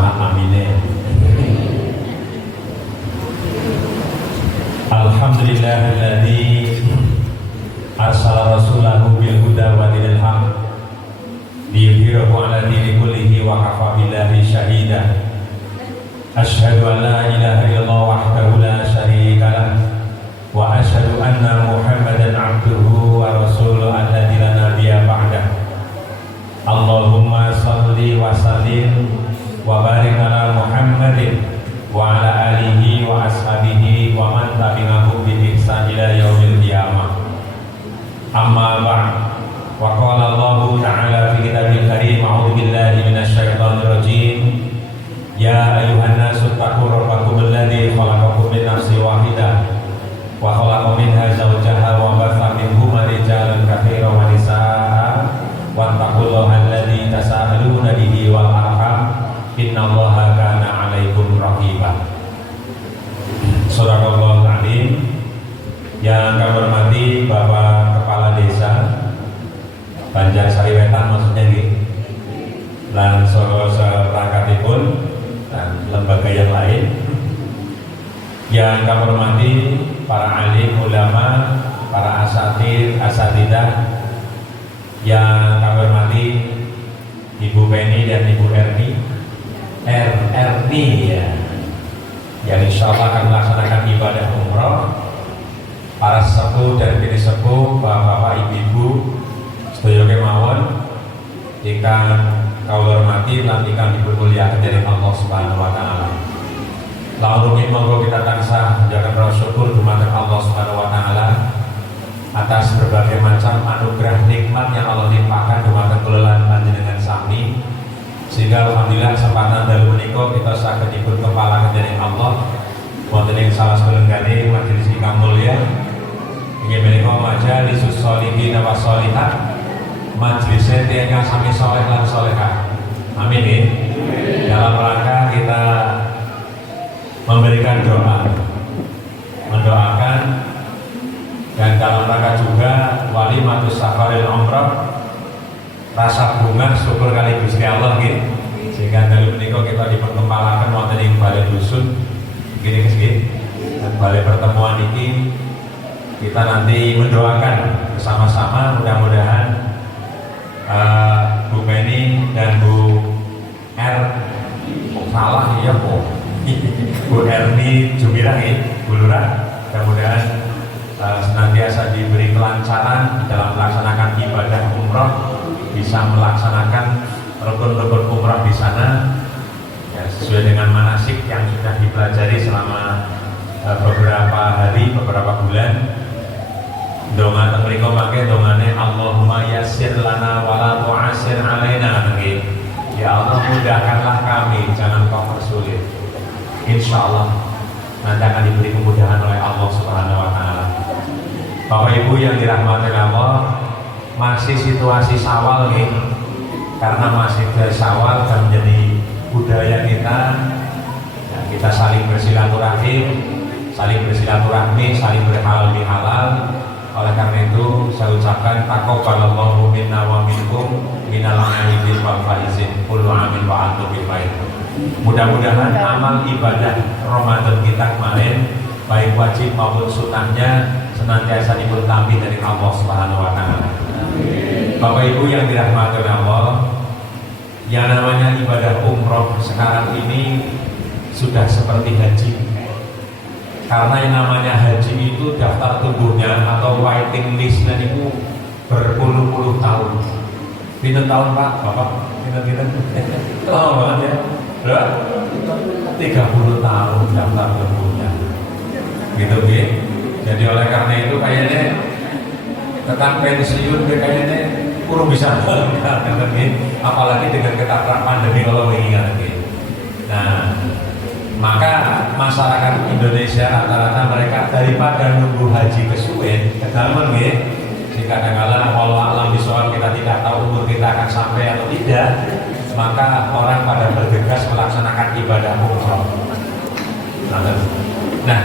semangat amine. Alhamdulillahilladzi arsala rasulahu bil huda wa dinil haq liyudhhirahu 'ala dini kullihi wa kafa billahi shahida. Asyhadu an la ilaha illallah wahdahu la syarika lah wa asyhadu anna Muhammadan 'abduhu wa rasuluhu alladzi la nabiyya ba'dah. Allahumma shalli wa sallim wa barik ala Muhammadin wa ala alihi wa ashabihi wa man tabi'ahum bi ihsan ila yaumil qiyamah. Amma ba'd. Wa qala Allah ta'ala fi kitabil karim, a'udzu billahi minasy syaithanir rajim. Ya ayyuhan nasu taqu rabbakum alladzi khalaqakum min nafsin wahidah wa khalaqa minha zawjaha wa batha minhuma rijalan katsiran wa nisaa'a wattaqullaha alladzi tasaaluna bihi wal arham innallaha kana 'alaikum raqiba. Sadaqallahul azim. Yang kami hormati Bapak Kepala Desa Banjarsari Wetan, maksudnya nggih, lan saha seperangkatipun dan lembaga yang lain. Yang kami hormati para alim ulama, para asatidah. Yang kami hormati Ibu Penny dan Ibu Erni ya, yang insya Allah akan melaksanakan ibadah umroh. Para sepuh dan bini sepuh, bapak-bapak, ibu-ibu, sedaya kemawon ingkang kawula hormati lan ingkang diberkahi dening Allah Subhanahu wa taala. Lalu monggo kita tansah menjaga rasa syukur dumateng Allah Subhanahu wa taala atas berbagai macam anugerah nikmat yang Allah limpahkan dumateng kula panjenengan sami, sehingga alhamdulillah kesempatan dalu menika kita saged dipun kepalaken dening Allah wonten ing salah satunggaling majelis ingkang mulya inggih menika Majalisus Sholihin wa Sholihat, majelis ingkang sami saleh lan salehah. Amin ya. Dalam rangka kita memberikan doa, mendoakan, dan dalam rangka juga walimatus safaril umrah, rasa bunga syukur kali Gusti Allah nggih. Sehingga dalu menika kita diperkempalaken wonten ing balai dusun gini nggih. Dan balai pertemuan ini kita nanti mendoakan bersama-sama, mudah-mudahan Bu Penny dan Bu salah ya Bu Erni Jumirah ya, Bu Lurah, mudah-mudahan senantiasa diberi kelancaran dalam melaksanakan ibadah umroh, bisa melaksanakan rukun-rukun umroh di sana ya, sesuai dengan manasik yang sudah dipelajari selama beberapa hari, beberapa bulan. Donga mriko mangke dongane Allahumma yassir lana wa la tu'assir alaina nggih. Ya Allah, mudahkanlah kami, jangan kau persulit. Insyaallah nanti akan diberi kemudahan oleh Allah Subhanahu wa taala. Bapak Ibu yang dirahmati Allah, masih situasi Syawal nih, karena masih dari Syawal dan menjadi budaya kita, ya, kita saling bersilaturahmi, saling berhalal bihalal. Oleh karena itu saya ucapkan taqabbalallahu minna wa minkum minal aidin wal faizin kullu amin wa antum bil khair. Mudah-mudahan amal ibadah Ramadan kita kemarin, baik wajib maupun sunnahnya, senantiasa diberkahi dari Allah Subhanahu wa taala. Bapak Ibu yang dirahmati Allah, yang namanya ibadah umroh sekarang ini sudah seperti haji. Karena yang namanya haji itu daftar tunggunya atau waiting listnya itu berpuluh-puluh tahun. Pinten tahun Pak? Bapak? Pinten? Lama banget ya? Berapa? 30 tahun daftar tunggunya. Gitu ya. Jadi oleh karena itu kayaknya tentang pensiun kayaknya kurang bisa apalagi dengan ketatran pandemi kalau mengingat. Nah, maka masyarakat Indonesia rata-rata mereka daripada nunggu haji kesuwen kedamen nggih, sing kadang-kadang walau alam bisawab kita tidak tahu umur kita akan sampai atau tidak, maka orang pada bergegas melaksanakan ibadah umroh. Nah,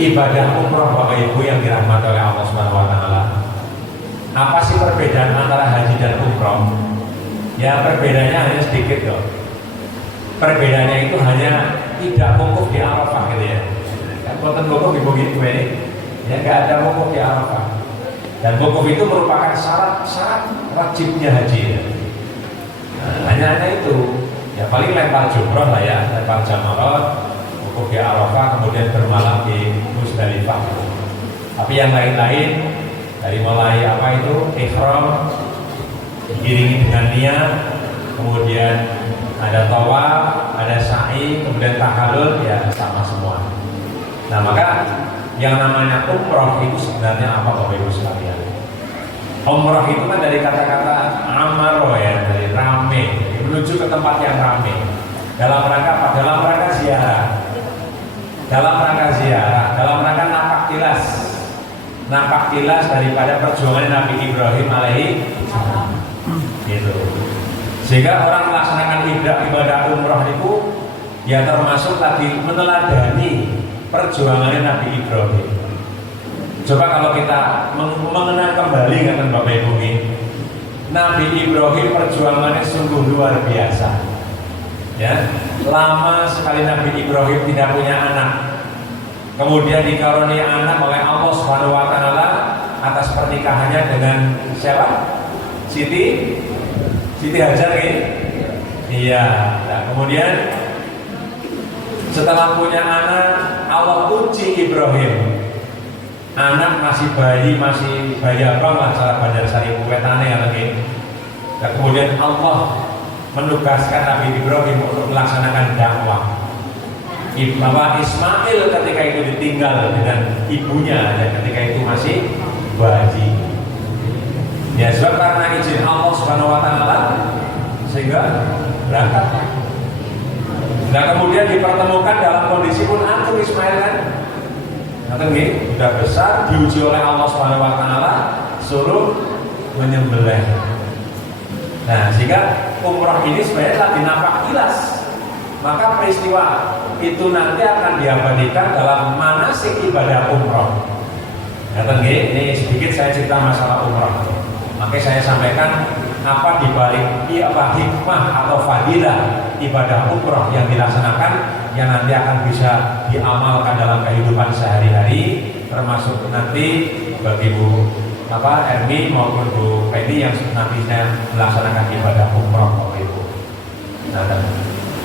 ibadah umroh Bapak Ibu yang dirahmati oleh Allah Subhanahu wa taala. Apa sih perbedaan antara haji dan umroh? Ya perbedaannya hanya sedikit loh. Perbedaannya itu hanya tidak wukuf di Arafah gitu ya. Kan wukuf di bukit ini, ya nggak ada wukuf di Arafah. Dan wukuf itu merupakan syarat wajibnya haji. Ya. Nah, hanya itu. Ya paling lempar jumroh lah ya, lempar jamrah, wukuf di Arafah, kemudian bermalam di Musdalifah. Tapi yang lain-lain dari mulai apa itu ihram diiringi dengan niat, kemudian ada tawaf, ada sa'i, kemudian tahallul, ya sama semua. Nah maka yang namanya umroh itu sebenarnya apa Bapak Ibu sekalian? Umroh itu kan dari kata-kata amaro ya, dari rame, menuju ke tempat yang rame. Dalam rangka apa? Dalam rangka ziarah. Dalam rangka ziarah, dalam rangka nampak tilas daripada perjuangan Nabi Ibrahim alaihi salam. Gitu. Sehingga orang melaksanakan ibadah umroh itu ya termasuk tadi meneladani perjuangannya Nabi Ibrahim. Coba kalau kita mengenang kembali kan Bapak Ibu ini, Nabi Ibrahim perjuangannya sungguh luar biasa. Ya, lama sekali Nabi Ibrahim tidak punya anak. Kemudian dikaruniai anak oleh Allah Subhanahu wa taala atas pernikahannya dengan siapa? Siti Hajar ini. Iya. Nah, kemudian setelah punya anak, Allah uji Ibrahim. Anak masih bayi abang lah cara Banjarsari Wetane ya lagi. Dan kemudian Allah menugaskan Nabi Ibrahim untuk melaksanakan dakwah. Bahwa Ismail ketika itu ditinggal dengan ibunya dan ketika itu masih bayi. Ya sebab karena izin Allah Subhanahu wa taala sehingga berangkat. Nah kemudian dipertemukan dalam kondisi pun antum Ismail kan. Nanti ini sudah besar diuji oleh Allah Subhanahu wa taala suruh menyembelih. Nah, sehingga umrah ini sebenarnya lagi nampak jelas. Maka peristiwa itu nanti akan diabadikan dalam manasik ibadah umrah. Nanti ini sedikit saya cerita masalah umrah. Makanya saya sampaikan apa dibalik hikmah atau fadilah ibadah umrah yang dilaksanakan yang nanti akan bisa diamalkan dalam kehidupan sehari-hari, termasuk nanti bagi Bu Ermi maupun Bu Penny yang nantinya melaksanakan ibadah umrah Bapak Ibu.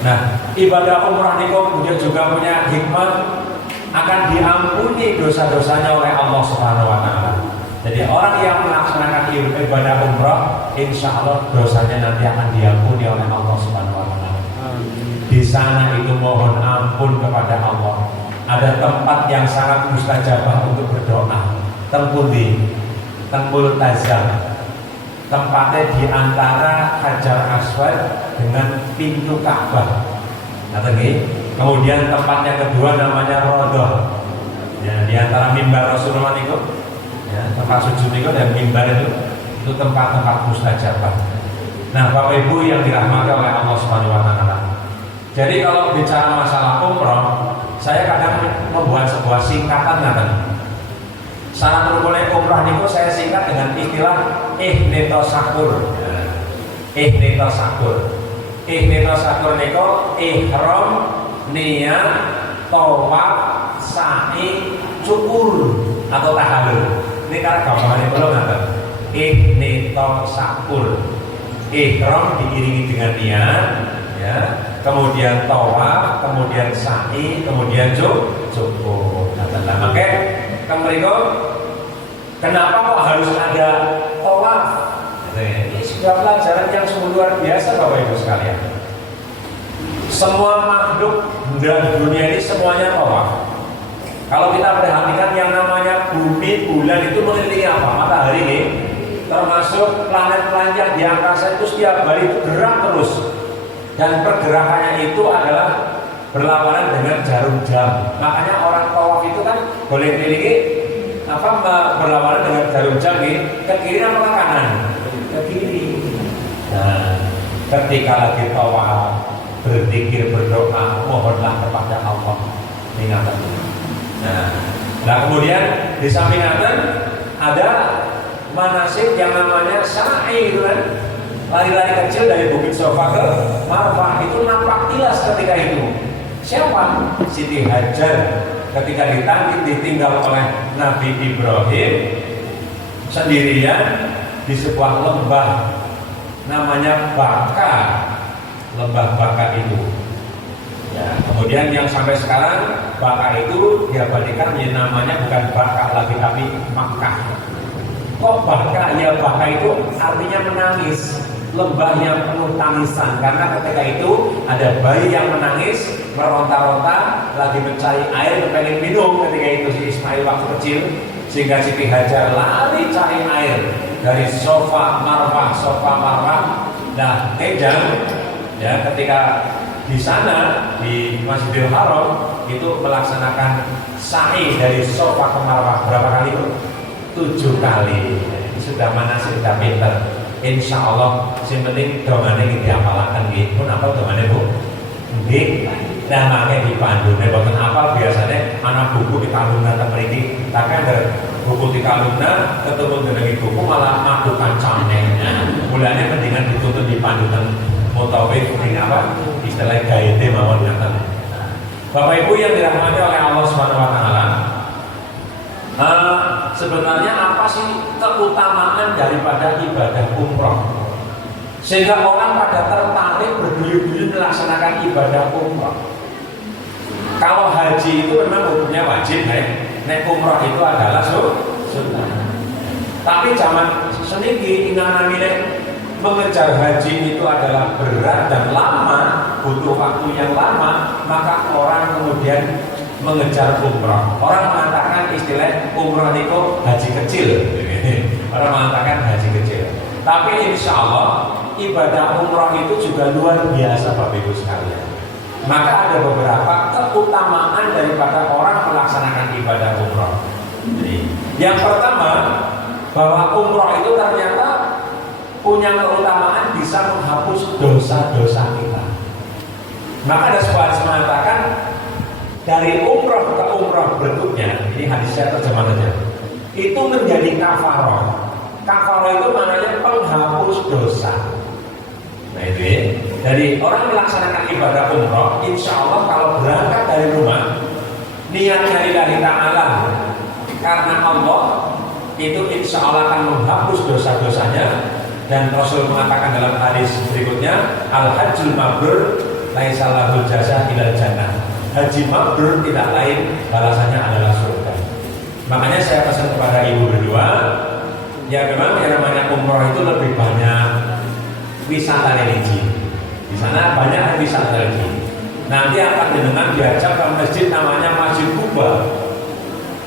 Nah, ibadah umrah ini kemudian juga punya hikmah akan diampuni dosa-dosanya oleh Allah Subhanahu wa taala. Jadi orang yang melaksanakan ibadah umrah, insya Allah dosanya nanti akan diampuni oleh Allah Subhanahu wa taala. Di sana itu mohon ampun kepada Allah. Ada tempat yang sangat mustajabah untuk berdoa. Tempul Tazam. Tempatnya di antara Hajar Aswad dengan pintu Ka'bah. Kemudian tempatnya kedua namanya Rodoh. Ya, di antara mimbar Rasulullah itu, ya, tempat sujud itu dan mimbar itu tempat-tempat mustajabah. Nah, Bapak Ibu yang dirahmati oleh Allah Subhanahu wa taala. Jadi kalau bicara masalah umroh, saya kadang membuat sebuah singkatan Syarat rukunnya umroh niku saya singkat dengan istilah ihnitosakur. Ihnitosakur niku ihram, niat, tawaf, sa'i, cukur atau tahallul. Ini karena gambarannya belum nanti. Ihnitosakur. Ihram diiringi dengan niat, ya. Kemudian tawaf, kemudian sa'i, kemudian cukur. Nah, makanya mereka kenapa kok harus ada tawaf? Ini sudah pelajaran yang sungguh luar biasa Bapak Ibu sekalian. Semua makhluk dan dunia ini semuanya tawaf. Kalau kita perhatikan yang namanya bumi, bulan itu mengelilingi apa? Matahari ini, termasuk planet-planet yang di angkasa itu setiap hari itu gerak terus. Dan pergerakannya itu adalah berlawanan dengan jarum jam. Makanya orang tawaf itu kan boleh kelilingi berlawanan dengan jarum jam ke kiri apa ke kanan? Ke kiri. Nah, ketika lagi tawaf, berzikir, berdoa, mohonlah kepada Allah. Ingatan. Nah, kemudian di samping ada manasik yang namanya sa'i itu kan. lari-lari kecil dari Bukit Sofa ke Marwah, itu nampak jelas ketika itu. Siapa? Siti Hajar ketika ditinggal oleh Nabi Ibrahim sendirian di sebuah lembah namanya Baka, lembah Baka itu. Ya, kemudian yang sampai sekarang Baka itu diabadikan namanya bukan Baka lagi tapi Makkah. Kok Baka? Ya Baka itu artinya menangis, lembah yang penuh tangisan, karena ketika itu ada bayi yang menangis, meronta-ronta, lagi mencari air, pengen minum ketika itu si Ismail waktu kecil, sehingga Siti Hajar lari cari air dari Sofa Marwah. Nah, Tejang ya ketika di sana di Masjidil Haram itu melaksanakan sa'i dari Sofa ke Marwah berapa kali itu? 7 kali. Sudah manasik, sudah pinter. Insya Allah, yang penting domane kita apalakan gitu. Pun apa domane Bu? Nggih. Nah, makanya dipandu. Nek boten apal biasanya anak buku di kalungna teng mriki. Tapi ada buku di kalungna ketemu dengan buku malah madu kancane. Mulane mendingan dituntut dipandu teng mutawif ini apa? Istilah gaete mawon ngaten. Bapak Ibu yang dirahmati oleh Allah Subhanahu wa taala. Sebenarnya apa sih keutamaan daripada ibadah umroh sehingga orang pada tertarik berduyun-duyun melaksanakan ibadah umroh? Kalau haji itu memang hukumnya wajib, nek umroh itu adalah sunnah. Tapi zaman seniki inanamine mengejar haji itu adalah berat dan lama, butuh waktu yang lama, maka orang kemudian mengejar umroh. Orang mengatakan istilah umroh itu haji kecil. Orang mengatakan haji kecil. Tapi insya Allah ibadah umroh itu juga luar biasa Bapak Ibu sekalian. Maka ada beberapa keutamaan daripada orang melaksanakan ibadah umroh. Jadi, yang pertama bahwa umroh itu ternyata punya keutamaan bisa menghapus dosa-dosa kita. Maka ada sebuah hadis mengatakan dari umroh ke umroh berikutnya, ini hadis saya terjemah saja, itu menjadi kafaroh. Kafaroh itu maknanya penghapus dosa. Nah itu ya. Dari orang melaksanakan ibadah umroh, insya Allah kalau berangkat dari rumah, niatnya lillahi ta'ala karena Allah, itu insya Allah akan menghapus dosa-dosanya. Dan Rasul mengatakan dalam hadis berikutnya, al-hajjul mabrur laisa lahu jazaa ilal jannah. Haji mabrur tidak lain balasannya adalah surga. Makanya saya pesan kepada ibu berdua, ya memang yang namanya umroh itu lebih banyak wisata religi. Di sana banyak wisata religi. Nanti akan dengan diajak ke masjid namanya Masjid Kuba.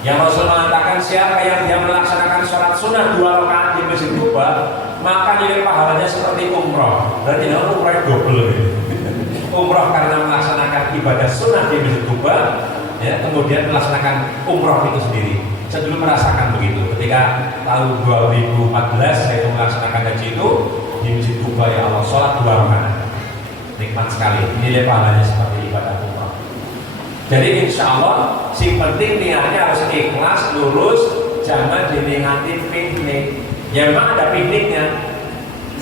Yang Rasul mengatakan siapa yang dia melaksanakan sholat sunnah 2 rakaat di Masjid Kuba, maka nilai pahalanya seperti umroh. Berarti umroh double. Umroh karena melaksanakan ibadah sunnah di Masjid Kuba, ya, kemudian melaksanakan umroh itu sendiri. Saya dulu merasakan begitu ketika tahun 2014 saya melaksanakan haji itu di Masjid Kuba, ya Allah, sholat 2 rakaat, nikmat sekali. Nilai pahalanya seperti ibadah umroh. Jadi insya Allah si penting niatnya harus ikhlas, lurus, jangan dinikmati piknik. Ya memang ada pikniknya.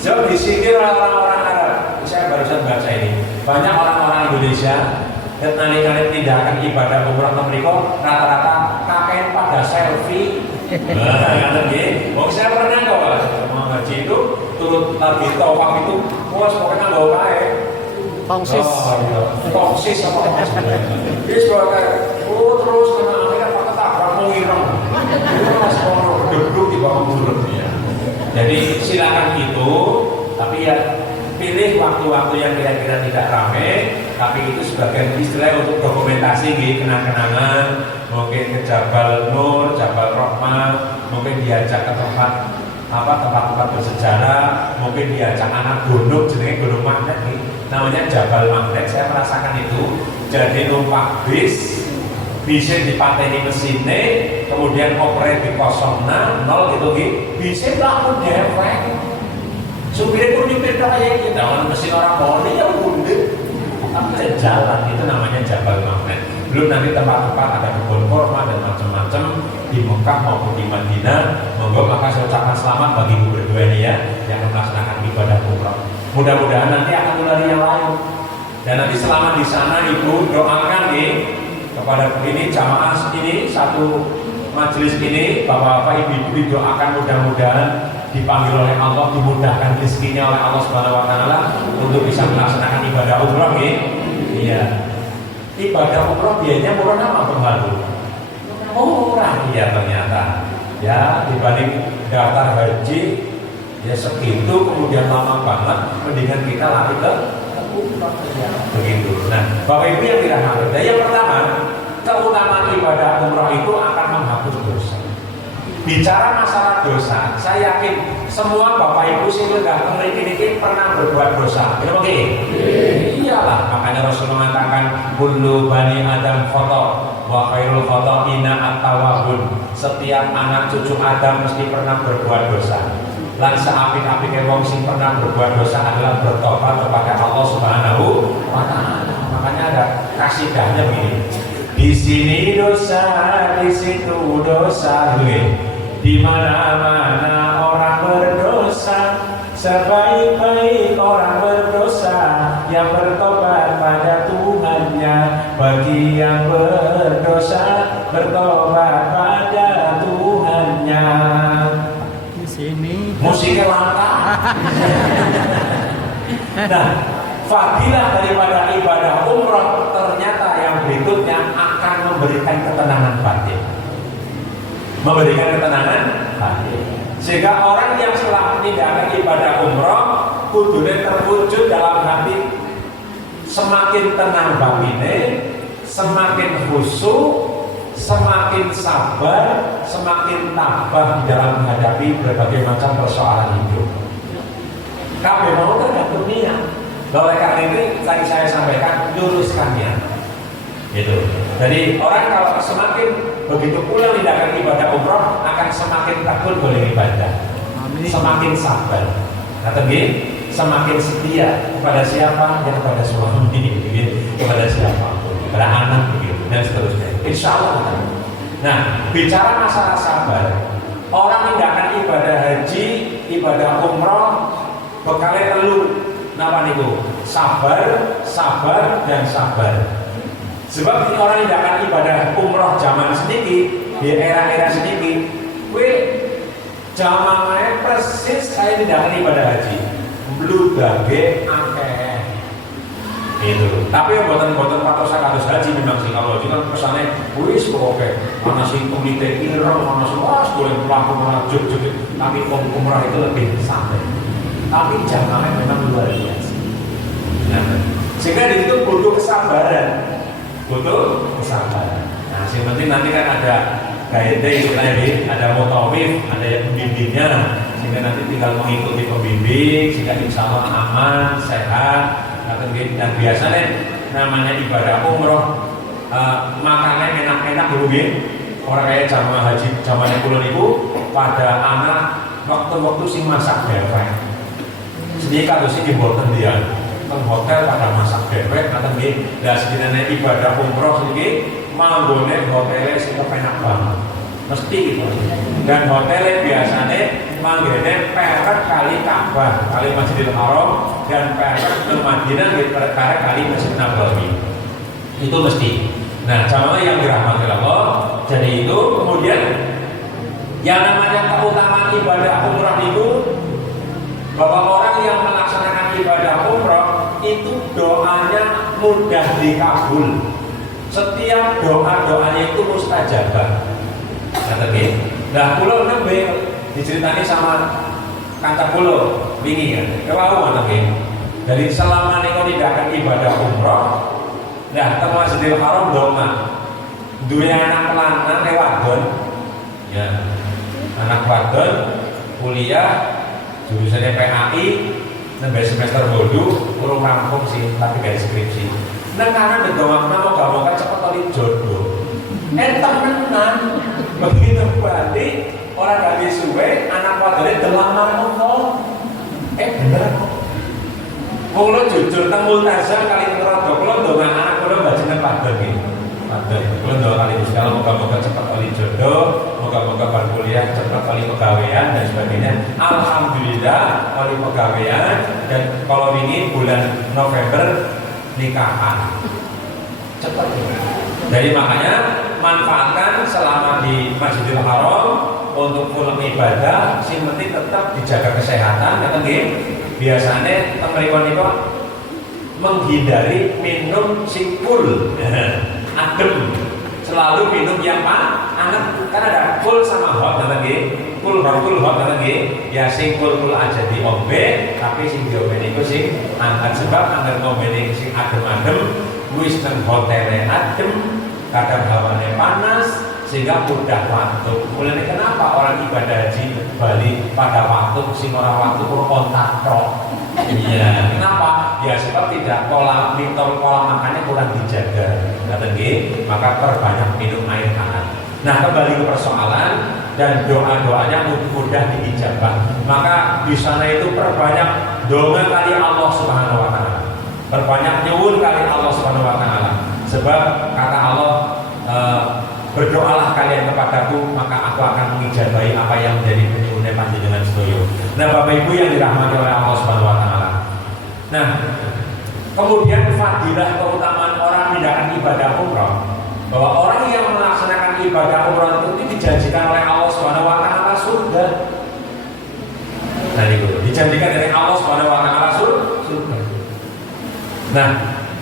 Jauh disindir orang-orang Arab. Saya barusan baca ini. Banyak orang-orang Indonesia ketika tindakan ibadah umrah mereka rata-rata kakek pada selfie. Nah, saya pernah kok mau haji itu turut lagi tawaf itu, puas pokoknya nggak baik. Tongsis, tongsis apa maksudnya? Dia sebagai terus kena akhirnya pakai tabrak mengirang. Terus mau duduk di bawah mulut ya. Jadi silakan itu, tapi ya pilih waktu-waktu yang kira-kira tidak ramai, tapi itu sebagai istilah untuk dokumentasi gitu, kenang-kenangan, mungkin ke Jabal Nur, Jabal Rahmah, mungkin diajak ke tempat-tempat bersejarah, mungkin diajak anak gunung, jenenge Gunung Magnet nih, namanya Jabal Magnet. Saya merasakan itu, jadi numpak bis, bisa dipateni mesinnya, kemudian operate di 06, 0 gitu gitu, bisa laku dewek. Supirnya pun nyupir kayak gitu, jangan mesin orang moni ya udah, tapi jalan itu namanya Jabal Magnet. Belum nanti tempat-tempat ada kebun kurma dan macam-macam di Mekah maupun di Madinah. Monggo maka saya ucapkan selamat bagi ibu berdua ini ya yang melaksanakan ibadah umrah. Mudah-mudahan nanti akan mulai yang lain. Dan nanti selama di sana ibu doakan nih kepada ini jamaah ini satu majelis ini, bapak-bapak ibu-ibu didoakan mudah-mudahan dipanggil oleh Allah, dimudahkan rezekinya oleh Allah Subhanahu wa taala untuk bisa melaksanakan ibadah umrah nih. Iya. Ibadah umrah biayanya murah apa pembantu? Murah iya ternyata. Ya dibanding daftar haji ya segitu kemudian lama banget, mendingan kita lari ke umrah saja. Begitu. Nah, Bapak Ibu yang dirahmati, yang pertama, keutamaan ibadah umrah itu akan menghapus dosa. Bicara masalah dosa, saya yakin semua Bapak Ibu sih enggak ngerti pernah berbuat dosa. Benar oke? Iyalah, makanya Rasulullah mengatakan kullu bani Adam khata wa khairul khata'ina at-tawwabun. Setiap anak cucu Adam mesti pernah berbuat dosa. Lan seapik-apike wong sing pernah berbuat dosa adalah bertobat kepada Allah Subhanahu wa taala. Makanya ada kasidahnya begini. Di sini dosa, di situ dosa, di mana-mana orang berdosa, sebaik-baik orang berdosa yang bertobat pada Tuhannya. Bagi yang berdosa bertobat pada Tuhannya. Di sini musiknya langka. Nah, fadilah daripada ibadah umrah ternyata yang berikutnya akan memberikan ketenangan batin. Memberikan ketenangan batin. Sehingga orang yang setelah meninggalkan ibadah umrah kudune terwujud dalam hati semakin tenang batine, semakin khusyuk, semakin sabar, semakin tabah di dalam menghadapi berbagai macam persoalan hidup. Kabeh mau tergantung niat. Oleh karena ini tadi saya sampaikan luruskannya. Gitu. Jadi orang kalau semakin begitu pulang tindakan ibadah umrah akan semakin takut boleh ibadah. Amin. Semakin sabar. Kata nggih, semakin setia kepada siapa? Ya kepada suami, gitu. Kepada siapapun, kepada anak begitu dan seterusnya. Insya Allah. Nah, bicara masalah sabar, orang tindakan ibadah haji, ibadah umrah bekalnya telu. Napa niku? Sabar, sabar, dan sabar. Sebab orang yang akan ibadah umroh zaman sedikit di era-era sedikit, kue zamannya persis saya tidak akan ibadah haji, bludage akeh. Itu. Tapi yang buatan patosan kados haji memang sih kalau itu kan pesannya, wis pokoknya mana sih komite ireng, mana sih was boleh pelaku merajuk. Tapi umroh itu lebih santai. Tapi zamannya memang luar biasa. Nah, sehingga di situ butuh kesabaran. Nah, yang penting nanti kan ada guide istilahnya, ada mutawif, ada yang pembimbingnya, sehingga nanti tinggal mengikuti pembimbing, sehingga insya Allah aman, sehat, dan biasanya namanya ibadah umroh, makannya enak-enak dulu, orang kayak jamaah haji zamannya kulon ibu, pada anak waktu-waktu sing masak dewek, sedih kalau sih dibuat dia. Teng hotel pada masak dewek atau nggih lah sebenarnya ibadah umroh iki manggone hotelnya sing kepenak banget mesti gitu. Dan hotelnya biasanya manggone peret kali Ka'bah kali Masjidil Haram dan peret ke Madinah di peret kali Masjid Nabawi itu mesti. Nah jamaah yang dirahmati Allah, jadi itu kemudian yang namanya keutamaan ibadah umrah itu bahwa orang yang melaksanakan ibadah umrah itu doanya mudah dikabul. Setiap doa-doanya itu mustajabah. Kata nggih. Nah, kula nembe diceritani sama kanca kula wingi kan. Kewau ngoten nggih. Jadi selama niku tindakan ibadah umrah, nah teng Masjidil Haram doma. Duwe anak lanang wadon. Ya. Anak wadon kuliah jurusannya PAI nembe semester 8 kurang rampung sih tapi gak skripsi. Nang kanan ndongakno moga-moga cepet kali jodoh. Temenan. Begitu berarti orang gak suwe anak wadone delamar ngono. Bener kok. Wong lo jujur teng Multazam kali ngerodo kula ndongak anak kula bajine padha nggih. Padha kula ndongak kali Gusti Allah moga-moga cepet kali jodoh, moga-moga bar kuliah ya cepat kali pegawaian dan sebagainya. Alhamdulillah kali pegawaian dan kalau ini bulan November nikahan cepat. Jadi makanya manfaatkan selama di Masjidil Haram untuk pulang ibadah, sing penting tetap dijaga kesehatan. Kata biasanya teman-teman itu menghindari minum sing cool, adem. Selalu minum yang hangat, karena ada cool sama hot, kata cool hot, kata ya sing cool aja diombe, tapi sing diombe itu sing hangat sebab anggar ngombe sing adem-adem, wis nang hotele adem, kadang hawanya panas, sehingga mudah waktu. Mulai kenapa orang ibadah haji Bali pada waktu, sing orang waktu pun kontak tok. Iya, kenapa? Ya sebab tidak pola makannya kurang dijaga. Kata maka perbanyak minum air hangat. Nah, kembali ke persoalan dan doa-doanya mudah diijabah. Maka di sana itu perbanyak doa kali Allah Subhanahu wa taala. Perbanyak nyuwun kali Allah Subhanahu wa taala. Sebab kata Allah, berdoalah kalian kepadaku, maka aku akan mengijabahi apa yang menjadi penyuwunnya panjenengan sedoyo. Nah, Bapak Ibu yang dirahmati oleh Allah Subhanahu wa taala. Nah, kemudian fadilah keutamaan orang menjalankan ibadah umrah, bahwa orang yang melaksanakan ibadah umrah itu dijanjikan oleh Allah Subhanahu wa taala surga. Nah, itu dijanjikan dari Allah Subhanahu wa taala surga.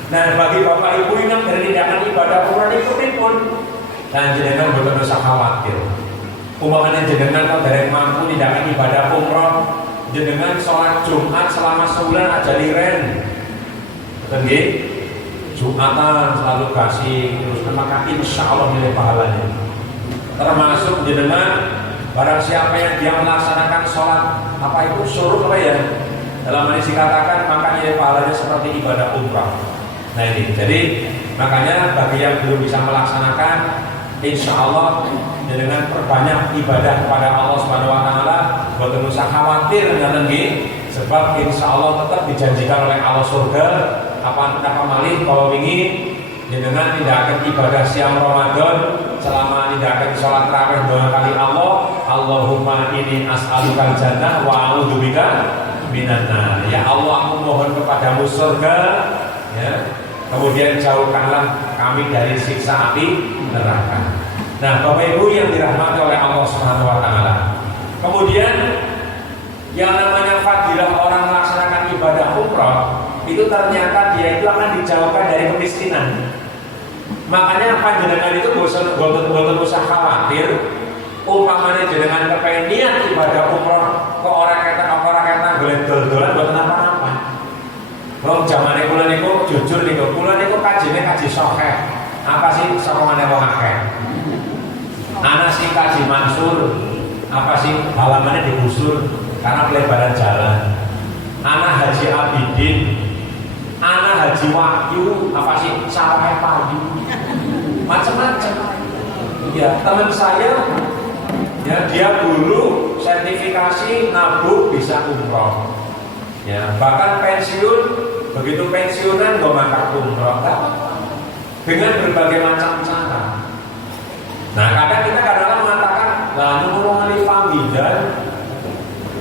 Nah, bagi Bapak Ibu yang dari tindakan ibadah umrah itu pun dan jenengan betul usah khawatir. Umpamanya jenengan kalau dari mampu tindakan ibadah umrah, jenengan sholat Jumat selama sebulan aja liren, betul Jumatan selalu kasih terus, maka insya Allah nilai pahalanya. Termasuk jenengan barang siapa yang dia melaksanakan sholat apa itu suruh apa ya, dalam hadis dikatakan maka nilai pahalanya seperti ibadah umrah. Nah ini, jadi makanya bagi yang belum bisa melaksanakan, insya Allah dengan perbanyak ibadah kepada Allah Subhanahu wa taala, boten usah khawatir ngaten nggih, sebab insya Allah tetap dijanjikan oleh Allah surga. Apa malih kalau wingi dengan tidak akan ibadah siang Ramadan selama tidak akan sholat tarawih dua kali Allahumma inni as'alukal jannah wa a'udzubika minan nar. Ya Allah, aku mohon kepadamu surga, ya. Kemudian jauhkanlah kami dari siksa api neraka. Nah, Bapak Ibu yang dirahmati oleh Allah Subhanahu wa taala. Kemudian yang namanya fadilah orang melaksanakan ibadah umrah itu ternyata dia itu akan dijauhkan dari kemiskinan. Makanya panjenengan itu boten usah khawatir. Umpamanya jenengan kepengen niat ibadah umrah kok orang kata golek dol-dolan boten apa-apa. Wong zamane kula niku jujur niku, kula niku kajine kaji sokeh. Apa sih sokongane wong akeh? Ana sing kaji Mansur, apa sih halamannya digusur karena pelebaran jalan. Ana Haji Abidin, ana Haji Wahyu, apa sih sawah pagi. Macam-macam. Ya, teman saya ya dia dulu sertifikasi nabung bisa umroh. Ya, bahkan pensiun, begitu pensiunan gue mangkat umroh dengan berbagai macam cara. Nah, kadang kita kadang-kadang mengatakan, lah nyuruh ngali panggilan.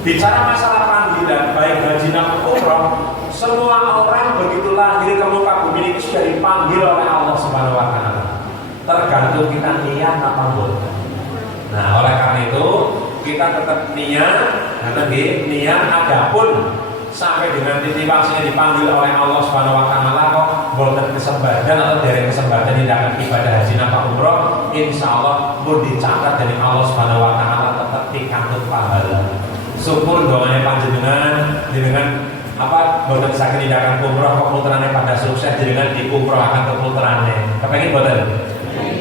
Bicara masalah panggilan, baik haji maupun umroh, semua orang begitu lahir ke muka bumi ini sudah dipanggil oleh Allah Subhanahu wa taala. Tergantung kita niat apa enggak. Nah, oleh karena itu kita tetap niat, niat adapun sampai dengan titik waktunya dipanggil oleh Allah Subhanahu wa taala kok boten kesempatan atau dari kesempatan tindakan ibadah haji napa umroh, insyaallah pun dicatat dari Allah Subhanahu wa taala tetap dikandung pahala. Syukur doanya panjenengan dengan apa boten saged tindakan umroh keputarannya pada sukses dengan diumroh akan keputarannya. Kepengin boten?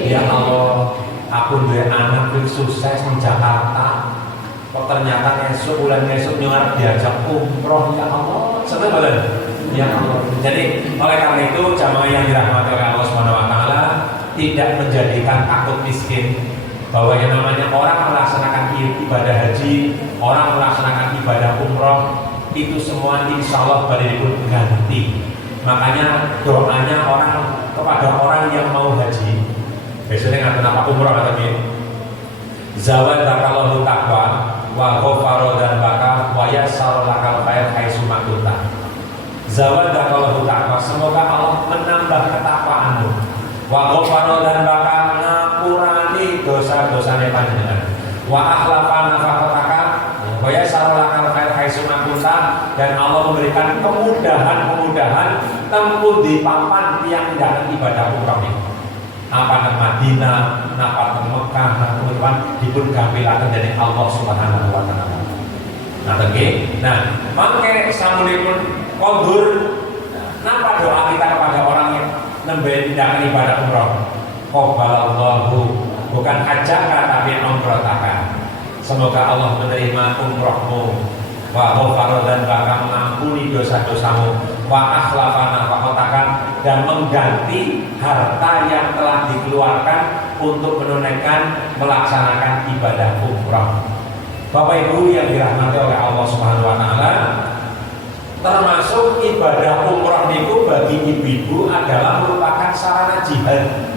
Ya Allah, aku duwe anak yang sukses di Jakarta. Kok ternyata esok bulan esok nyuar diajak umroh, ya Allah, seneng banget, ya Allah. Jadi oleh karena itu jamaah yang dirahmati oleh Allah Subhanahu wa taala tidak menjadikan takut miskin, bahwa yang namanya orang melaksanakan ibadah haji, orang melaksanakan ibadah umroh itu semua insya Allah badipun ganti. Makanya doanya orang kepada orang yang mau haji, biasanya ngatain apa umroh atau Zawadakallahu taqwa wa ghafara dan baka wa yassara lakal khair haitsu ma kunta. Zawadakallahu taqwa, semoga Allah menambah ketakwaanmu. Wa ghafara dan baka ngapurani dosa-dosane panjenengan. Wa akhlafa nafaqataka wa yassara lakal khair haitsu ma kunta, dan Allah memberikan kemudahan-kemudahan tempuh di papan yang tidak ibadah umrah ini. Apa nang Madinah, napa nang Mekah, nang teman-teman dipun gampilaken dening Allah Subhanahu wa taala. Nah, mangke samunipun kondur, napa doa kita kepada orang yang nembe tindakan ibadah umrah? Qabbalallahu, bukan hajjaka tapi umrataka. Semoga Allah menerima umrahmu, wa ghafara dan bakal mengampuni dosa-dosamu, wa akhlafa nafaqataka, dan mengganti harta yang telah dikeluarkan untuk menunaikan melaksanakan ibadah umrah. Bapak Ibu yang dirahmati oleh Allah Subhanahu wa taala, termasuk ibadah umrah niku bagi ibu-ibu adalah merupakan sarana jihad.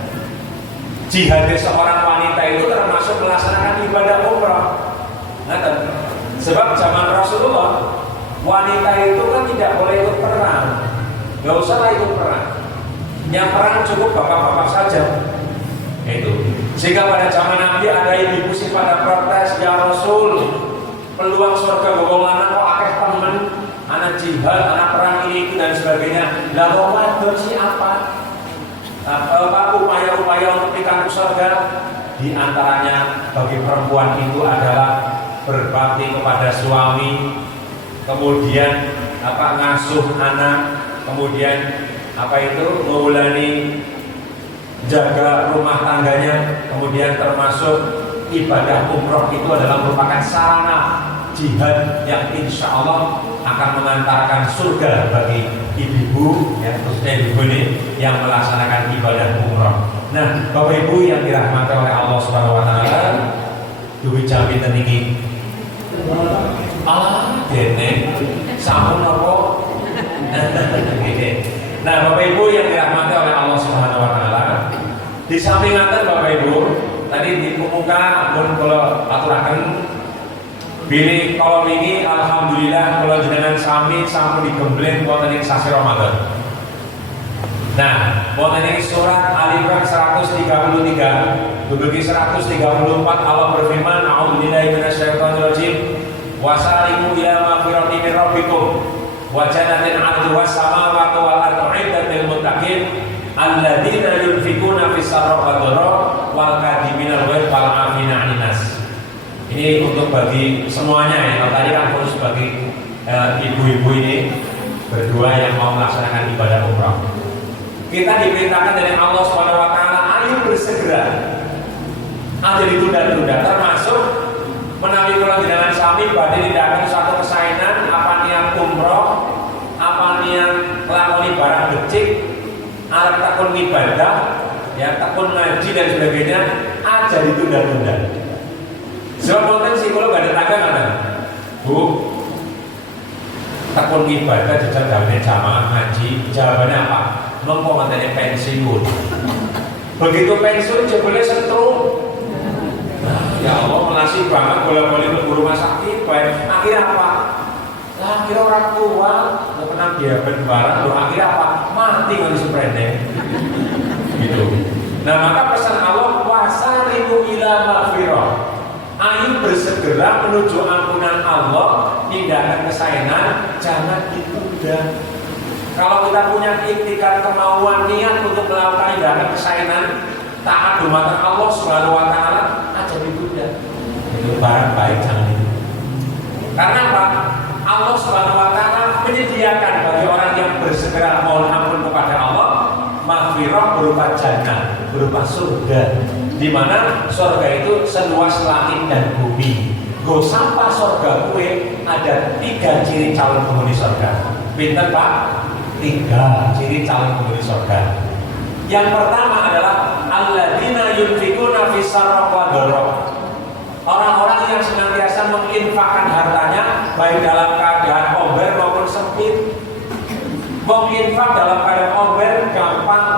Jihad seorang wanita itu termasuk melaksanakan ibadah umrah. Sebab zaman Rasulullah, wanita itu kan tidak boleh ikut perang. Gak usah ikut perang. Yang perang cukup bapak-bapak saja. Itu. Sehingga pada zaman Nabi ada ibu sih pada protes, ya Rasul, peluang surga gowong lanang kok akeh temen, anak jihad, anak perang ini itu dan sebagainya. Lah kok wadon sih apa upaya-upaya untuk pikanku surga? Di antaranya bagi perempuan itu adalah berbakti kepada suami, kemudian ngasuh anak, kemudian mengulani jaga rumah tangganya, kemudian termasuk ibadah umroh itu adalah merupakan sarana jihad yang insya Allah akan mengantarkan surga bagi ibu-ibu, ya, khususnya ibu ini yang melaksanakan ibadah umroh. Nah, Bapak Ibu yang dirahmati oleh Allah Subhanahu wa taala, duwi jam pinten niki? Dene sampun napa? Nah, Bapak Ibu yang dirahmati oleh Allah Subhanahu wa taala, di samping ngaten Bapak Ibu, tadi di pemuka pun kula aturaken bilih kalau ini alhamdulillah kalau jenengan sami sampun digembleng wonten ing sasi Ramadan. Nah, wonten ing surat Ali Imran 133, duduki 134 Allah berfirman, a'udzubillahi minasyaitonir rajim. Wasari'u ila magfiratin min rabbikum wa jannatin 'arduha as-samawati wal ardu 'iddatil muttaqin alladzina yunfikuna fis sarra wad dharra wal kadhiminal ghaidh wal 'afina 'anil nas. Ini untuk bagi semuanya ya. Kalau tadi kan khusus bagi ibu-ibu ini berdua yang mau melaksanakan ibadah umrah. Kita diperintahkan dari Allah Subhanahu wa taala, ayo bersegera. Aja ditunda-tunda, termasuk menawi kula jenengan sami badhe nindakaken suatu kesainan apa niat umroh, apa niat nglakoni barang becik, arep takun ibadah, ya takun ngaji dan sebagainya, aja ditunda-tunda. Sebab wonten sih kula badhe tangga ngoten. Bu, takun ibadah jajal gawe jamaah ngaji, jawabannya apa? Mengko ngenteni pensiun. Begitu pensiun jebule setrum. Ya Allah, menasih banget boleh-boleh ke rumah sakit, baik. Akhirnya apa? Lah akhirnya orang tua nggak pernah diabetes barang, loh akhirnya apa? Mati nggak disepreneng. Gitu. Nah maka pesan Allah, wasari'u ila maghfirah. Ayo bersegera menuju ampunan Allah, tindakan kesainan jangan ditunda. Kalau kita punya ikhtiar, kemauan, niat untuk melakukan tindakan kesainan taat dumateng Allah Subhanahu wa taala, aja ditunda. Itu barang baik jangan ditunda. Karena apa? Allah Subhanahu wa taala menyediakan bagi orang yang bersegera mohon ampun kepada Allah maghfirah berupa jannah, berupa surga. Di mana surga itu seluas langit dan bumi. Go sampah surga kue ada 3 ciri calon penghuni surga. Pinter Pak? 3 ciri calon penghuni surga. Yang pertama adalah alladzina yunfikuna fis sarra wad dharra. Orang-orang yang senantiasa menginfakkan hartanya baik dalam keadaan omber maupun sempit. Menginfak dalam keadaan omber gampang.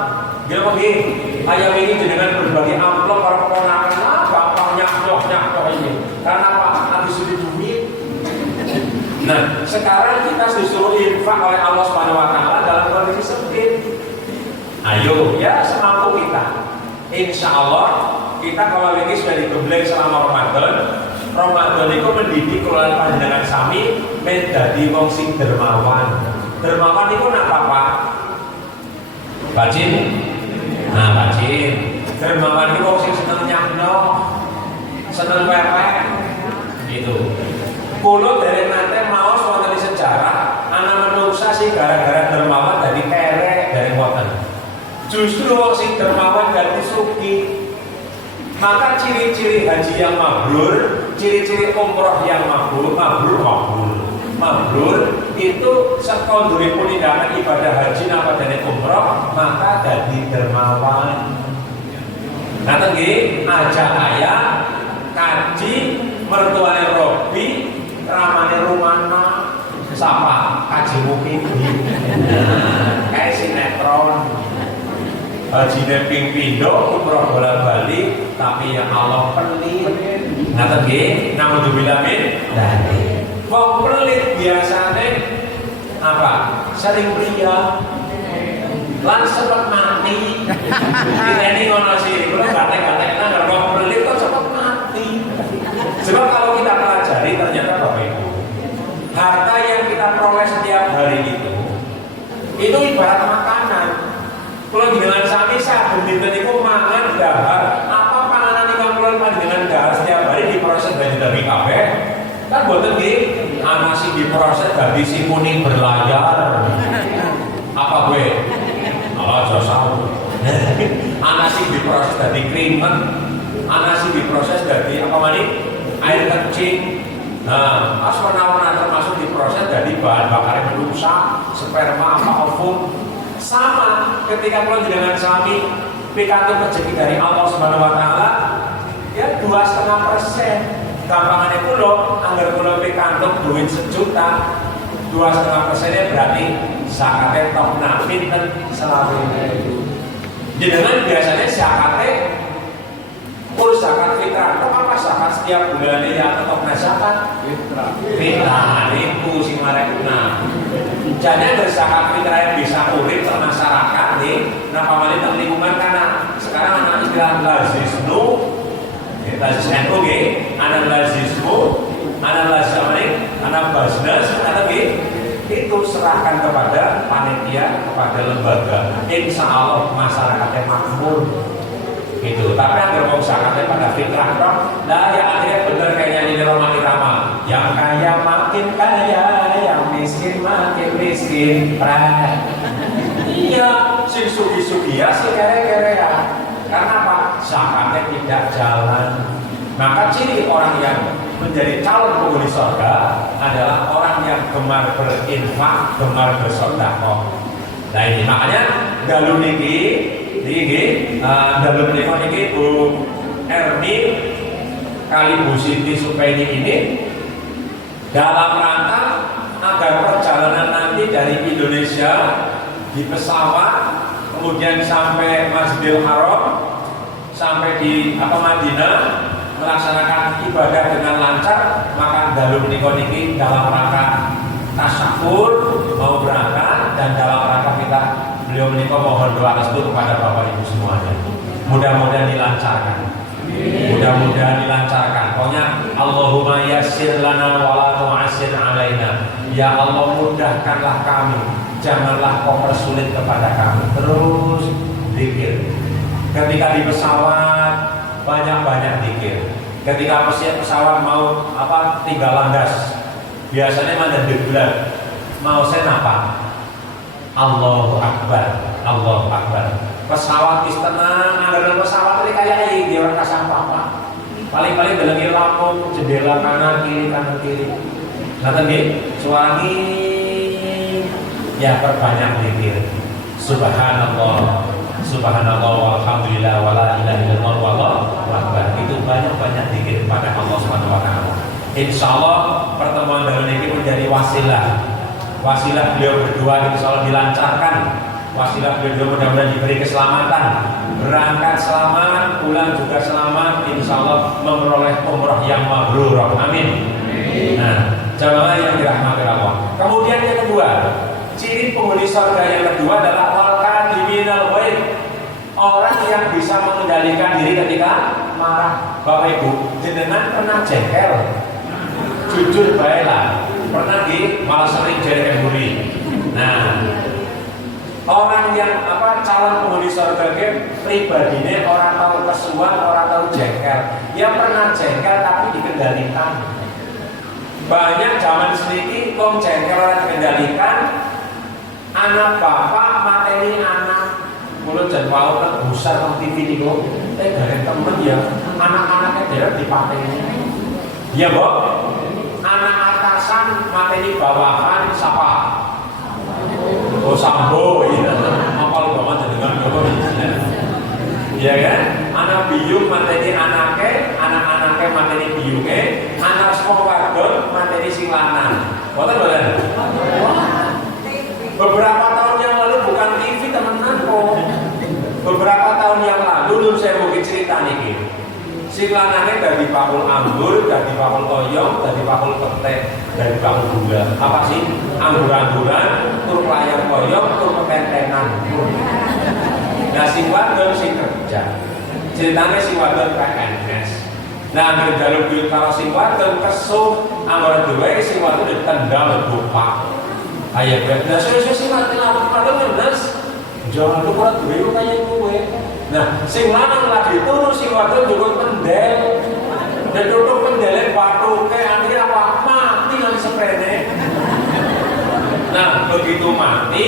Dia begini, ayam ini dengan berbagai amplop para keponakan gampang nyaknyok kepingin. Karena apa? Habis sudah duit. Nah, sekarang kita disuruh infak oleh Allah Subhanahu wa taala dalam kondisi sempit. Ayo, ya semampu kita. Insya Allah kita kalau ini sudah digembleng selama Ramadan itu mendidik keluarga panjenengan sami menjadi wong sing dermawan. Dermawan itu apa Pak? Bacin. Nah, bacin. Dermawan itu wong sing seneng nyakno, seneng wewek. Itu. Kulo dari nate maos wonten sejarah, anak manusia sih gara-gara dermawan dari kerek dari wonten. Justru wong sing dermawan dadi sugih. Maka ciri-ciri haji yang mabrur, ciri-ciri umroh yang mabrur itu sekonduri punindakan ibadah haji napa dene umroh, maka dadi dermawan. Nah tenggi aja ayah kaji mertuane Robi ramane Rumana sapa kaji mungkin kayak sinetron. Haji ping pindho umroh bola-balik tapi yang Allah pelit. Ngaten nggih, naudzubillah min dzalik. Wong pelit biasane apa? Sering pria. Lan cepet mati. Ini ngono sih, kula gatek-gatek nang wong pelit kok cepet mati. Sebab kalau kita pelajari ternyata Bapak Ibu, harta yang kita peroleh setiap hari itu ibarat makanan. Kalau dengan sami saben dinten niku mangan dahar, apa panganan ingkang kula panjenengan dahar setiap hari diproses dadi kabeh? Kan boten nggih, ana sing diproses dadi si kuning berlayar. Apa gue? Aja sawu. Ana sing diproses dadi krimet, ana sing diproses dadi apa maning? Air kencing. Nah, aswarna termasuk diproses dadi bahan bakar manusia, sperma apa ovum. Sama ketika kalau dengan suami pikantuk rezeki dari Allah Subhanahu wa taala ya 2,5%. Gampangannya kulo anggar kulo pikantuk duit 1 juta 2,5%-nya berarti zakatnya tok pinten selawe. Jenengan biasanya zakatnya kul zakat fitrah atau apa zakat setiap bulannya ya atau zakat fitrah itu sing marekna. Jadi berzakat fitrah yang bisa urip ke masyarakat nih, napa malih teng lingkungan karena sekarang anak istilah lazisnu, lazis NU nggih, anak lazismu, anak lazis anak basnas, atau itu serahkan kepada panitia, kepada lembaga. Insya Allah masyarakatnya makmur. Gitu. Tapi agar mau zakatnya pada fitrah dong, nah ya akhirnya bener kayaknya ini Roma Irama, yang kaya makin kaya, yang miskin makin miskin. Iya, sing sugi-sugi ya, si kere-kere ya. Karena apa? Zakatnya tidak jalan. Maka ciri orang yang menjadi calon penghuni surga adalah orang yang gemar berinfak, gemar bersedekah. Nah ini makanya dalu niki dalam menikah ini Bu Erni kali Bu Siti Supaini ini dalam rangka agar perjalanan nanti dari Indonesia di pesawat kemudian sampai Masjidil Haram sampai di Madinah melaksanakan ibadah dengan lancar, maka dalam menikah ini dalam rangka tasyakur mau berangkat dan dalam rangka kita beliau menikah mohon doa restu kepada Bapak Ibu semuanya. Mudah-mudahan dilancarkan. Mudah-mudahan dilancarkan. Pokoknya Allahumma yassir lana wa la tu'assir alaina. Ya Allah mudahkanlah kami, janganlah kau persulit kepada kami. Terus zikir. Ketika di pesawat banyak-banyak zikir. Ketika pesawat mau tinggal landas, biasanya mana deglan. Mau saya napa? Allahu Akbar, Allahu Akbar. Pesawat tenang, ada pesawat ini kayak ini orang kasar apa? Paling-paling dalamnya lampu, jendela kanan kiri. Nanti nih, suara ini ya perbanyak zikir. Subhanallah, Subhanallah, walhamdulillah, wala ilaha illallah, wallahu akbar. Itu banyak-banyak zikir kepada Allah Subhanahu wa taala. Insyaallah pertemuan dari ini menjadi wasilah. Wasilah beliau berdua insya Allah dilancarkan. Wasilah beliau mudah-mudahan diberi keselamatan. Berangkat selamat, pulang juga selamat. Insya Allah memperoleh umrah yang mabrur. Amin. Nah, jamaah yang dirahmati Allah. Kemudian yang kedua, ciri penghuni surga yang kedua adalah wal-kadhiminal ghaidh. Orang yang bisa mengendalikan diri ketika marah. Bapak Ibu, jenengan pernah jengkel? Jujur baiklah, pernah malah sering jengkel. Nah, orang yang calon penghuni surga pribadinya orang tahu kesuan, orang tahu jengkel. Dia pernah jengkel tapi dikendalikan. Banyak zaman sedikit kong jengkel orang dikendalikan. Anak bapak materi anak, mulut dan bau besar kong TV ini kok. Dari temen ya, anak-anaknya dia dipakai. Ya Bob, anak atasan materi bawahan siapa? Oh Sambo, iya. Apal bawa jenengan bawa. Ya kan? Anak biung materi anaknya, anak-anaknya materi biungnya, anak semua wadon materi sing lanang. Boten. Beberapa tahun yang lalu bukan TV temenan kok. Beberapa tahun yang lalu saya mungkin cerita nih. Si lanangnya dari bakul anggur, dari bakul oyong, dari bakul petek, dari bakul gula. Apa sih? Anggur-angguran, tur layar oyong, tur ketentenan. Nah si wadon si kerja. Ceritanya si wadon PNS. Nah jalur duit kalau si wadon kesuh, anggota dua si wadon ditendang lupa. Ayah nah si mati wadon ngenes. Jangan lupa duit kayak gue. Nah, sing lanang lagi turun si wadon duduk pendel. Dan duduk pendelnya batu kayak akhirnya apa? Mati nanti sprene. Nah, begitu mati,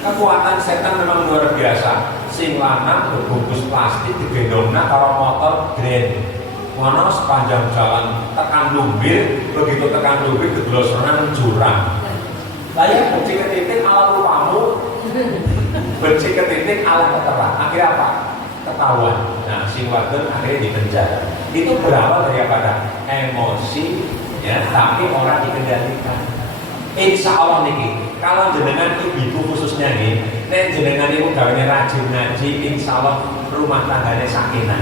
kekuatan setan memang luar biasa. Sing lanang berbungkus plastik digendongna karo motor grand. Ngono sepanjang jalan tekan lumbir, begitu tekan lumbir kedua renang jurang. Saya benci ke titik ala rupamu, benci ke titik ala keterang. Akhirnya apa? Ketahuan. Nah, si wadon akhirnya dipenjara. Itu berawal daripada emosi, ya, tapi orang dikendalikan. Insya Allah nih, kalau jenengan ibu khususnya nih, jenengan itu gawanya rajin ngaji, insya Allah rumah tangganya sakinah.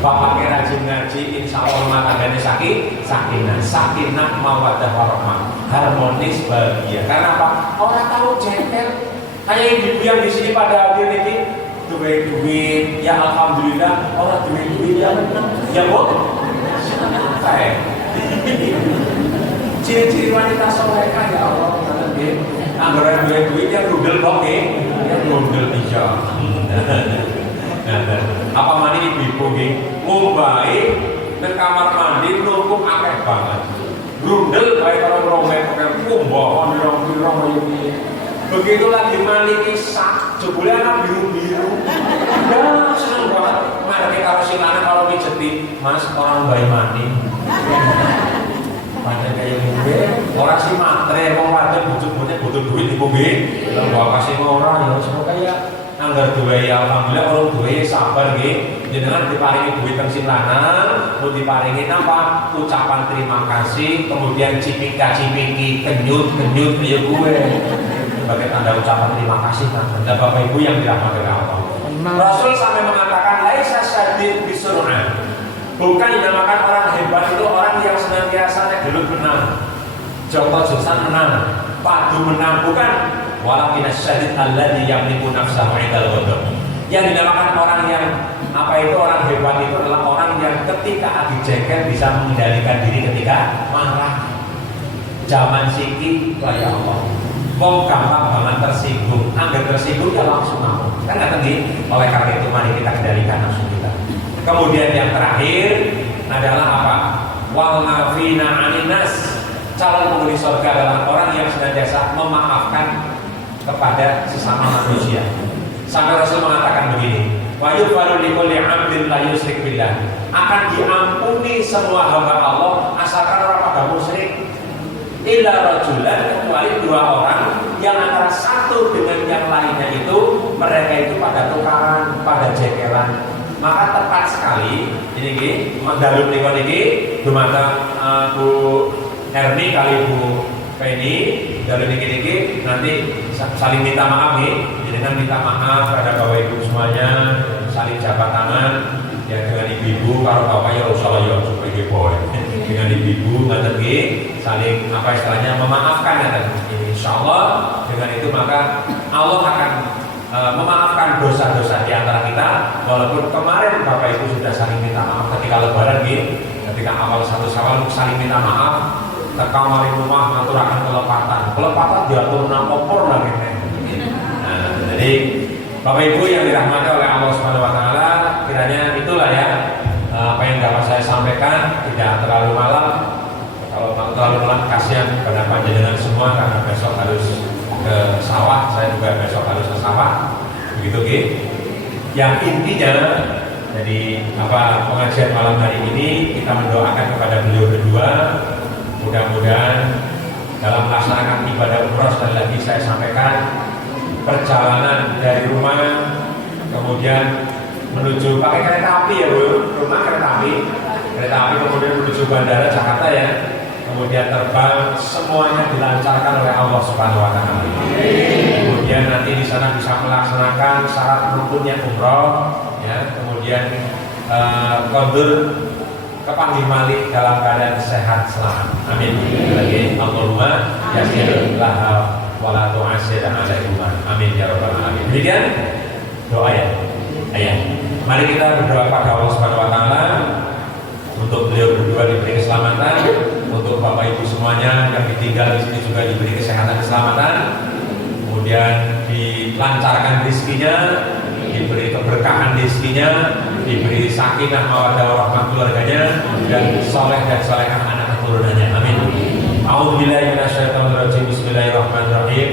Bapaknya rajin ngaji, insya Allah rumah tangganya sakinah. Sakinah mawaddah warahmah, harmonis bahagia. Karena apa? Orang tahu jengkel. Kayak ibu yang di sini pada hadir nih. Duit, ya alhamdulillah orang duit ya menang, ya bu, kayak ciri-ciri wanita soleha ya Allah, anggaran duit yang rudel kok yang rudel hijau. Apa mani ibu ngumbai dan kamar mandi numpuk akeh banget, rudel kayak orang romek kayak kumbo, orang begitu lagi mandi kisah, jebule anak biru-biru. Ya seneng banget. Mari kita harus silana kalau dijeti, Mas orang bayi mandi. Padahal kayak gue, orang si matre, mau wadon butuh duit di bumi. Kalau kasih mau orang, ya semua kayak anggar dua ya alhamdulillah kalau dua sabar gitu. Jangan diparingi duit yang silana, mau diparingi apa? Ucapan terima kasih, kemudian cipika-cipiki, kenyut ya gue. Sebagai tanda ucapan terima kasih kepada Bapak Ibu yang dirahmati Allah. Rasul sampai mengatakan laisa syadid bisur'an. Bukan dinamakan orang hebat itu orang yang senantiasa gelut menang, joko jusan menang, padu menang, bukan. Walakin syadid alladzi yamliku nafsahu 'indal ghadab. Yang dinamakan orang yang itu orang hebat itu adalah orang yang ketika dijengkel bisa mengendalikan diri ketika marah. Zaman siki ya Allah. Wong gampang banget tersinggung, anggar tersinggung ya langsung ngomong. Kan nggak tinggi. Oleh karena itu mari kita kendalikan nafsu kita. Kemudian yang terakhir adalah apa? Wal afina 'anil nas. Calon penghuni surga adalah orang yang senantiasa memaafkan kepada sesama manusia. Sampai Rasul mengatakan begini, wa yughfaru likulli 'abdin la yusyrik billah. Akan diampuni semua hamba Allah asalkan orang pada musyrik. Illa rajulan, kecuali dua orang yang antara satu dengan yang lainnya itu mereka itu pada tukaran, pada jekeran. Maka tepat sekali ini dalam nikah ini dumata Bu Hermi kali Bu Penny dalam ini nanti saling minta maaf nih. Jadi kan minta maaf pada Bapak Ibu semuanya, saling jabat tangan. ya dengan ibu-ibu kalau bapaknya usah ya sebagai boy dengan ibu-ibu ngerti saling apa istilahnya memaafkan ya insya Allah dengan itu maka Allah akan memaafkan dosa-dosa di antara kita walaupun kemarin bapak ibu sudah saling minta maaf ketika lebaran gitu ketika awal 1 Syawal saling minta maaf teka mari rumah ngaturakan kelepatan diatur napopor lagi nah jadi Bapak Ibu yang dirahmati oleh Allah Subhanahu wa taala, kiranya itulah ya apa yang dapat saya sampaikan, tidak terlalu malam. Kalau terlalu malam kasihan kepada panjenengan semua karena besok harus ke sawah, saya juga besok harus ke sawah. Begitu Ki. Yang intinya jadi apa pengajian malam hari ini kita mendoakan kepada beliau berdua mudah-mudahan dalam melaksanakan ibadah umroh sekali lagi saya sampaikan perjalanan dari rumah kemudian menuju pakai kereta api ya Bu, rumah kereta api kemudian menuju bandara Jakarta ya, kemudian terbang semuanya dilancarkan oleh Allah Subhanahu wa taala. Kemudian nanti di sana bisa melaksanakan syarat rukunnya umroh ya, kemudian kondur ke Panggih Malik dalam keadaan sehat selamat. Amin. Lagi Allahumma yassir laha wala tu'assir alaihima. Amin ya rabbal alamin. Demikian doa ya. Mari kita berdoa pada Allah Subhanahu wa taala untuk beliau berdua diberi keselamatan, untuk Bapak Ibu semuanya yang ditinggal di sini juga diberi kesehatan keselamatan. Kemudian dilancarkan rezekinya, diberi keberkahan rezekinya, diberi sakinah mawaddah warahmah keluarganya dan soleh dan solehah anak keturunannya. Amin. A'udzubillahi minasyaitonir rajim. Bismillahirrahmanirrahim.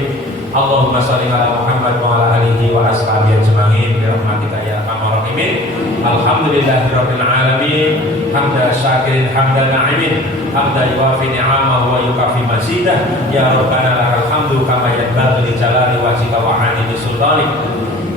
Allahumma shalli ala Muhammad wa ala alihi wa ashabihi ajma'in bi rahmatika ya arhamar rahimin. Alhamdulillahirabbil alamin. Hamdan syakirin hamdan na'imin. Hamdan yuwafi ni'amahu wa yukafi mazidah. Ya Rabbana lakal hamdu kama yanbaghi li jalali wajhika wa 'azimi sultanik.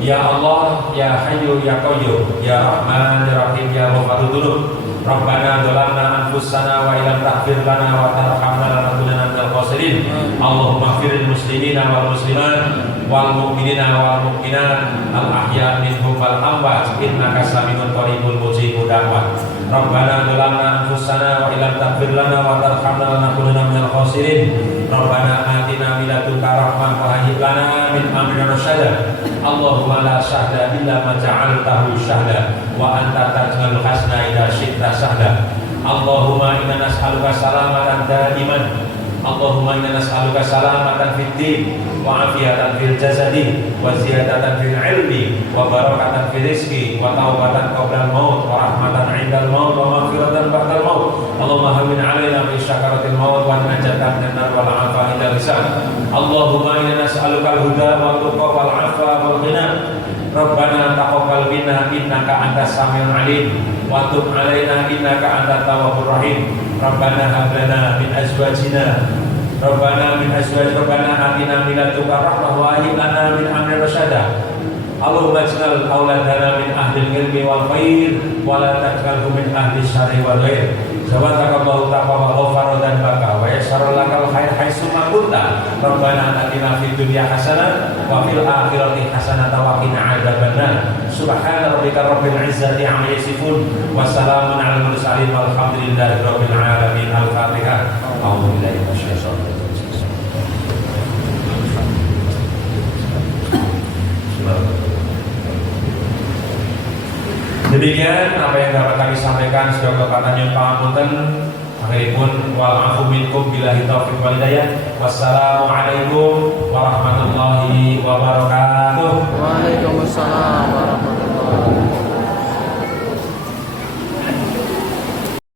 Ya Allah, Ya Hayyu Ya Qayyum, Ya Rahman Ya Rahim, Ya Ghafurud Dzunub. Rabbana dzalamna anfusana wa illam taghfir lana wa tarhamna lanakunanna minal khasirin. Allahumma ighfir lil muslimina wal muslimat wal mu'minina wal mu'minat al ahya' minhum wal amwat innaka samiun qaribul mujibud da'wat. Rabbana dzalamna anfusana wa illam taghfir lana wa tarhamna lanakunanna minal khasirin. Rabbana atina min ladunka rahmah wa hayyi lana min amrina rasyada. Allahumma la syahda illa ma ja'altahu syahda wa anta taj'alul hasna idza syi'ta sahda. Allahumma inna nas'aluka salamatan daiman. Allahumma inna nas'aluka salamatan fid din wa afiyatan fil jasadi wa ziyadatan fil ilmi wa barakatan fil rizqi wa taubatan qabla al-maut wa rahmatan 'inda al-maut wa maghfiratan ba'da al-maut. Allahumma hawwin 'alaina fi syakaratil maut wa najatan minan nar wal 'afa ila lisan. Allahumma inna nas'aluka al-huda wal tuqa wal 'afwa wal ghina. Rabbana taqabbal minna innaka antas samiul 'alim wa tub 'alaina innaka antat tawwabur rahim. Rabbana hab lana min azwajina Rabbana atina min ladunka rahmah wa hayyi lana min amrina rasyada. Allahumma ij'al auladana min ahlil ilmi wal khair wa la taj'alhum min ahli syarri wal ghair. Zawatakallahu taqwa wa ghafara dhanbaka wa yassara lakal khair haitsu ma kunta. Rabbana atina fid dunya hasanah wa fil akhirati hasanah wa qina adzabannar. Subhana rabbika rabbil izzati 'amma yasifun wa salamun 'alal mursalin walhamdulillahi rabbil alamin. Al-Fatihah. A'udzu billahi minasyaitonir rajim. Demikian apa yang dapat kami sampaikan, sudah kepatahnya pangapunten. Akhiripun wal afu minkum billahi taufiq wal hidayah. Wassalamualaikum warahmatullahi